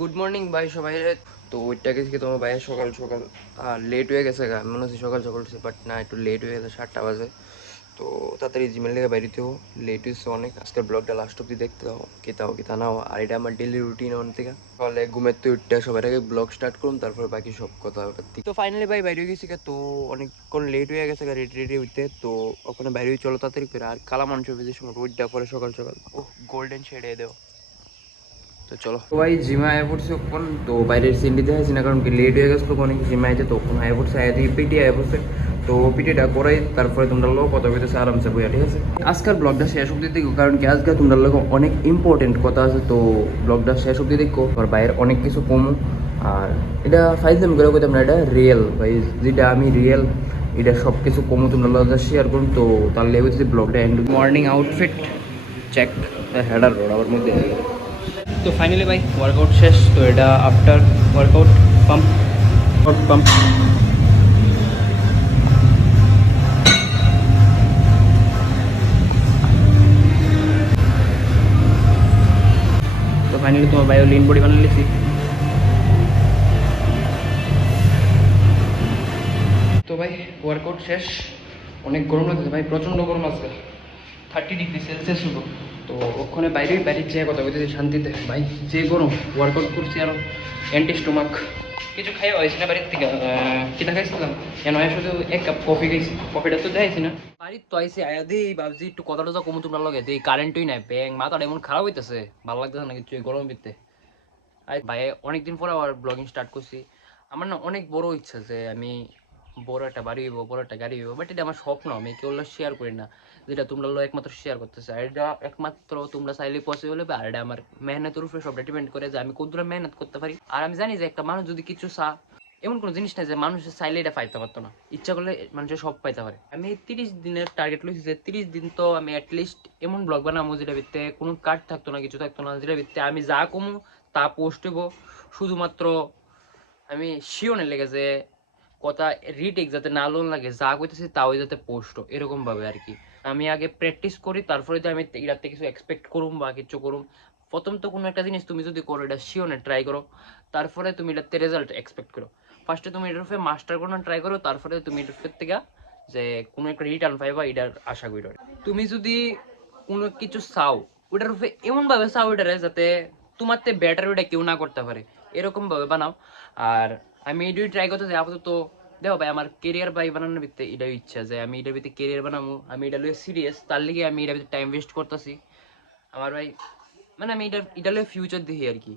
Good morning ভাই সবাই। তো ওইটা গেছি তোমার ভাইয়ের সকাল সকাল লেট হয়ে গেছে গা, মনে হচ্ছে সকাল সকাল উঠছে, বাট না, একটু লেট হয়ে গেছে, 7টা বাজে। তো তাড়াতাড়ি জিমের লেগে বাইরেতেও লেট হয়েছে অনেক। আজকের ব্লগটা লাস্ট অব্দি দেখতে দাও, কেতা নাও। আর এটা আমার ডেলি রুটিন অন থেকে সকালে ঘুমের তো উঠতে সবার আগে ব্লগ স্টার্ট করুন, তারপর বাকি সব কথা। তো ফাইনালি ভাই বাইরে গেছি গা, তো অনেকক্ষণ লেট হয়ে গেছে গা রেডি রেডি উঠতে। তো ওখানে বাইরে চলো তাড়াতাড়ি করে। আর কালা মানুষ বেশি সময় রোডটা পরে সকাল সকাল ও গোল্ডেন শেড এ দেও। তো চলো তো ভাই জিমে আয়া পড়ছে ওখান, তো বাইরের সিনটি দেখাইছি না কারণ কি লেট হয়ে গেছিলো অনেক। জিমে আইতে তো ওখানে আয়া পড়ছে, আয়া দিয়ে পিটি আয়া পড়ছে। তো পিটিটা করাই তারপরে তোমরা লোক কথা বলতেছে আরামসে বইয়া, ঠিক আছে। আজকের ব্লগটা শেষ অব্দি দেখো, কারণ কি আজকে তোমরা লোক অনেক ইম্পর্টেন্ট কথা আছে। তো ব্লগটা শেষ অব্দি দেখো, আর বাইরের অনেক কিছু কমো। আর এটা ফাইজলাম করে কইতাম না, এটা রিয়েল ভাই, যেটা আমি রিয়েল এটা সব কিছু কমো তোমরা লোক শেয়ার করুন। তো তার লেগে হচ্ছে ব্লগটা এন্ড। মর্নিং আউটফিট চেক, হেডার রোড আবার মধ্যে। তো ফাইনালি ভাই ওয়ার্কআউট শেষ। তো এটা আফটার ওয়ার্কআউট পাম্প পাম্প। তো ফাইনালি তোমার ভাই লিন বডি বানিয়ে লিছি। তো ভাই ওয়ার্কআউট শেষ। অনেক গরম লাগছে ভাই, প্রচণ্ড গরম আছে, 30 ডিগ্রি সেলসিয়াস শুধু। তো ওখানে বাইরে চেয়ে কথা বলতেছি শান্তিতে ভাই, যে গরম। ওয়ার্কআউট করছি আরও অ্যান্টি স্টোমাক কিছু খাইয়া হয়েছে না বাড়ির থেকে। কিটা খাইছিলাম কেন, শুধু 1 কাপ কফি খাইছি। কফিটা তো দেখাইছি না বাড়ির। তো আইসি আয়া দিই ভাবছি একটু কথা টথা কমু তোমরা লগে দিই, কারেন্টই নাই। ব্যাং মাথাটা এমন খারাপ হইতেছে, ভালো লাগতেছে না কিছু এই গরম ভিত্তে। ভাই অনেকদিন পর আবার ব্লগিং স্টার্ট করছি। আমার না অনেক বড় ইচ্ছা যে আমি বড় একটা বাড়ি হইব, বড় একটা গাড়ি হইব, বাট এটা আমার স্বপ্ন, আমি কেউ শেয়ার করি না। যেটা তোমরা একমাত্র শেয়ার করতেছে, আর এটা একমাত্র তোমরা চাইলে পসিবল হবে। আর এটা আমার মেহনতের উপরে সবটা ডিপেন্ড করে যে আমি কতটা মেহনত করতে পারি। আর আমি জানি যে একটা মানুষ যদি কিছু এমন কোনো জিনিস নাই যে মানুষের চাইলে এটা পাইতে পারতো না, ইচ্ছা করলে মানুষের সব পাইতে পারে। আমি 30 দিনের টার্গেট লইছি যে 30 দিন তো আমি অ্যাটলিস্ট এমন ব্লগ বানাবো যেটা ভিত্তে কোনো কাট থাকতো না, কিছু থাকতো না, যেটা ভিত্তে আমি যা কমু তা পোস্ট হইব। শুধুমাত্র আমি শিওনে লেগেছে কথা রিটেক যাতে না লোন লাগে, যা কইতেছি তাও যাতে পোস্ট এরকম ভাবে আর কি। আমি আগে প্র্যাকটিস করি, তারপরে তো আমি এটাতে কিছু এক্সপেক্ট করুম বা কিছু করুম। প্রথম তো কোনো একটা জিনিস তুমি যদি করো এটা শিওনে ট্রাই করো, তারপরে তুমি এটাতে রেজাল্ট এক্সপেক্ট করো। ফার্স্টে তুমি এটার উপরে মাস্টার করো ট্রাই করো, তারপরে তুমি এটার থেকে যে কোনো একটা রিটার্ন পাইবা এটার আশা করি। তুমি যদি কোনো কিছু চাও ওটার উপরে এমনভাবে চাও ওইটারে যাতে তোমার তে ব্যাটার ওইটা কেউ না করতে পারে, এরকম ভাবে বানাও। আর আমি এটাই ট্রাই করতেছি আপাতত। দেখো ভাই আমার কেরিয়ার বাই বানানোর ভিত্তি এটাই ইচ্ছা যে আমি এটার ভিত্তি কেরিয়ার বানাবো। আমি এটা লইয়ে সিরিয়াস, তার লিগে আমি এটার ভিত্তি টাইম ওয়েস্ট করতেছি আমার ভাই। মানে আমি এটা লইয়ে ফিউচার দেখি আর কি।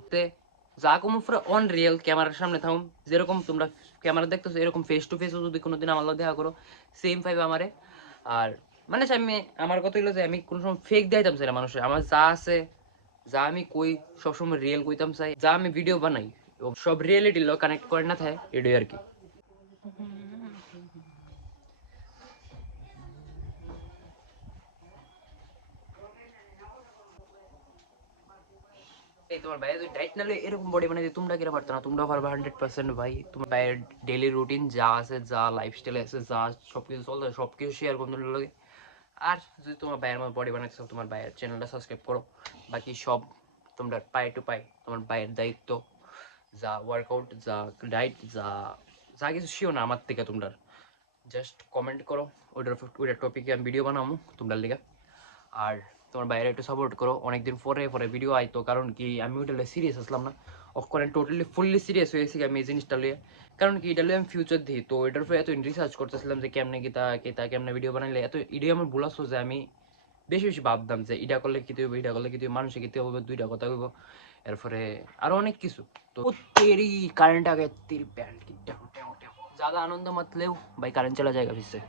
যা কম পুরো অন রিয়েল ক্যামেরার সামনে থাকুন, যেরকম তোমরা ক্যামেরা দেখতেছো এরকম ফেস টু ফেসও যদি কোনোদিন আমার দেখা করো সেম পাইবে আমারে। আর মানে আমি আমার কথা হলো যে আমি কোনো সময় ফেক দেখাইতাম চাই না মানুষের। আমার যা আছে, যা আমি কই সবসময় রিয়েল কইতাম চাই, যা আমি ভিডিও বানাই সব রিয়েলিটি লো কানেক্ট করে না থাকে এটাই আর কি। এই তোমার ভাই যদি ডাইট নালে এরকম বডি বানাইতে তোমরা কিরা পারতো না, তোমরা পারবে 100% ভাই। তোমার ভাইয়ের ডেইলি রুটিন যা আছে, যা লাইফস্টাইল আছে, যা সবকিছু চলতে সবকিছু শেয়ার করতে লাগে। আর যদি তোমার ভাইয়ের মতো বডি বানাইতে চাও তোমার ভাইয়ের চ্যানেলটা সাবস্ক্রাইব করো। বাকি সব তোমরা পাই টু পাই তোমার ভাইয়ের দায়িত্ব। যা ওয়ার্কআউট, যা ডাইট, যা যা কিছু শিও না আমার থেকে তোমরা জাস্ট কমেন্ট করো, ওইটার টপিকে আমি ভিডিও বানাবো তোমরা লিগা। আর তোমার বাইরে একটু সাপোর্ট করো। অনেকদিন পরে পরে ভিডিও আইতো, কারণ কি আমি ওইটা সিরিয়াস আসলাম না। অফকোর্স টোটালি ফুললি সিরিয়াস হয়েছি আমি এই জিনিসটা লিয়ে, কারণ কি এটা লিয়ে আমি ফিউচার দিই। তো এটার উপরে এত রিসার্চ করতেছিলাম যে কেমনে কিতা কেমনে ভিডিও বানাইলে এত এটাই আমার ভুল আসলো যে আমি বেশি বেশি ভাবতাম যে এটা করলে কি হইব, এটা করলে কি মানুষে কি হবে, দুইটা কথা কইব এরপরে আরো অনেক কিছু। তো তেরি কারেন্ট আগে তেরি প্যান্ট কি জ্যাদা আনন্দ মাতলেও ভাই কারেন্ট চলা জায়গা ফিরছে।